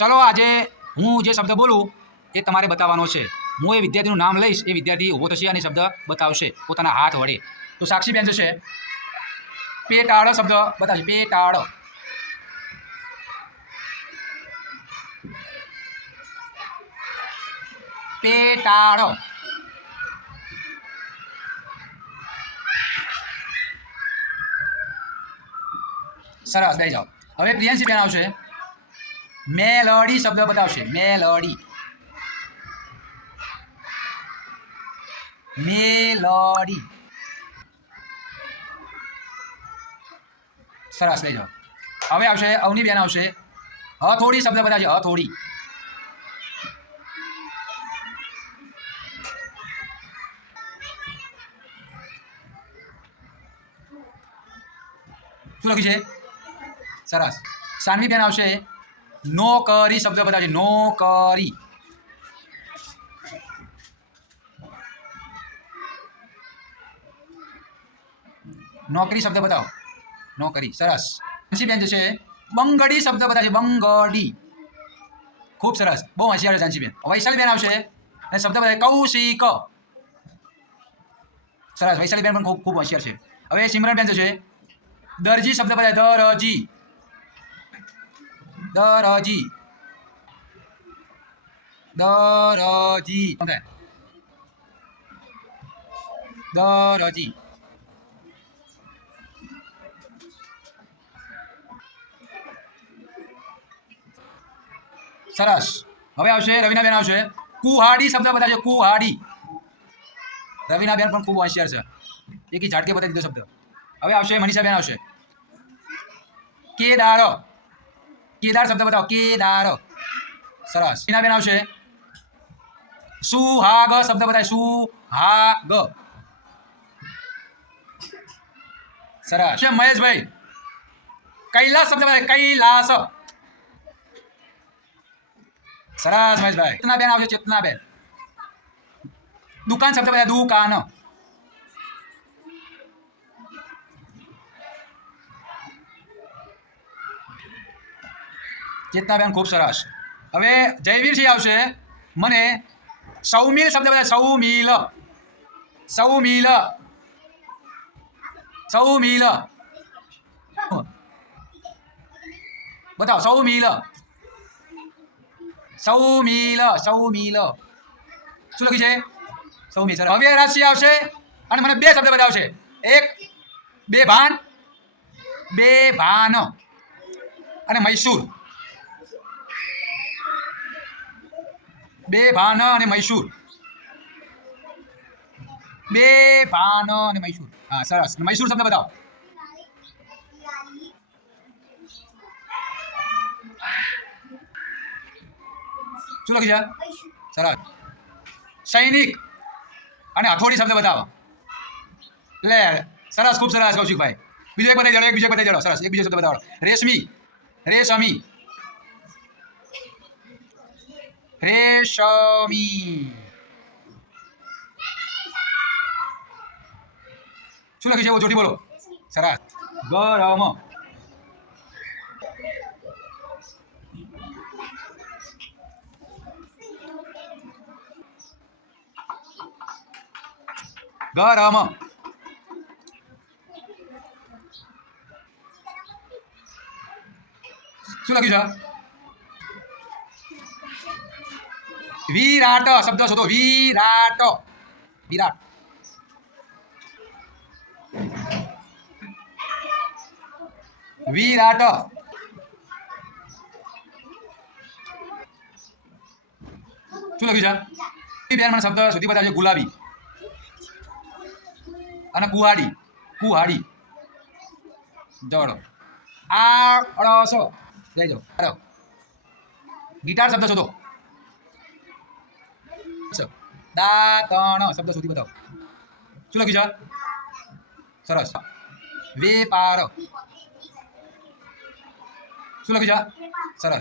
ચલો આજે હું જે શબ્દ બોલું એ તમારે બતાવવાનો છે. હું એ વિદ્યાર્થીનું નામ લઈશ, એ વિદ્યાર્થી ઊભો થશે અને શબ્દ બતાવશે પોતાના હાથ વડે. તો સાક્ષી બેન જશે. પેટાળ શબ્દ બતાવશે. પેટાળ. પેટાળ. સરસ બેસી જાઓ. હવે પ્રિયાંશી બેન આવશે. મેલડી શબ્દ બતાવશે. મેલડી. મેલડી. સરસ, લઈ જાઓ. હવે આવશે, અવની બેન આવશે. હથોડી શબ્દ બતાવશે હથોડી. શું લખ્યું છે? સરસ. સાનવી બેન આવશે. નોકરી શબ્દ બતાવશે નોકરી. નોકરી શબ્દ બતાવો. નોકરી, સરસ. પછી બેન જશે, બંગડી શબ્દ છે બંગડી. ખૂબ સરસ. બહુ હોશિયાર છે ઝાંસી બેન વૈશાલી બેન આવશે, અને શબ્દ બતાવે કૌશિક. સરસ. વૈશાલી બેન પણ ખૂબ ખૂબ હોશિયાર છે. હવે સિમરન બેન જશે, દરજી શબ્દ બતાવે દરજી. દરજી. દરજી. દરજી. સરસ. હવે આવશે, રવિનાબેન આવશે. કુહાડી શબ્દ બતાવશે કુહાડી. રવિનાબેન પણ ખૂબ હોશિયાર છે. એકી ઝાટકે બતાવી દીધો શબ્દ. હવે આવશે, મનીષાબેન આવશે. કેદાર. કેદાર શબ્દ બતાવો, કેદાર. સરસ. હિનાબેન આવશે. સુહાગ શબ્દ બતાવે સુહાગ. સરસ. મહેશભાઈ? કૈલાસ શબ્દ બતાવે કૈલાસ. સરસ મહેશભાઈ. ચેતનાબેન આવશે, ચેતનાબેન. દુકાન શબ્દ બતાવે દુકાન. ચેતનાબેન ખૂબ સરસ. હવે જયવીરસિંહ આવશે. મને સૌમિલ શબ્દ બધા સૌમિલ. સૌમિલ. સૌમિલ. બતાવો, સૌમિલ. સૌમિલ સૌમિલ. શું લખ્યું છે? સૌમિલ સર હવે રાશિ આવશે અને મને બે શબ્દ બતાવશે એક, બે ભાન. બે ભાન. અને મૈસૂર. બે ભાન અને મૈસૂર. બે ભાન અને મૈસૂર. હા, સરસ. મૈસૂર શબ્દ બતાવો. શું લખ્યું છે? સરસ. સૈનિક અને હથોડી શબ્દ બતાવો. લે, સરસ, ખૂબ સરસ, કૌશિકભાઈ. બીજો એક બતાવી દેડો એક બીજો બતાવી દેડો સરસ, એક બીજો શબ્દ બતાવો. રેશમી રેશમી. રેશમી શું લખ્યું છે? જોડી બોલો. સરસ. ગરમ. ગરમ. શું લખ્યું છે? વિરાટ શબ્દ શોધો, વિરાટ. વિરાટ. વિરાટ. શું લખ્યું છે? બેન મને શબ્દ સુધી બતાવજો, ગુલાબી. અને કુહાડી. કુહાડી. જોડો. આ અડસો. જઈ જાઓ ગીટાર શબ્દ શોધો. દાંતણ. શબ્દ સુધી બતાવો. શું લખ્યું છે? સરસ. વેપાર. શું લખ્યું છે? સરસ.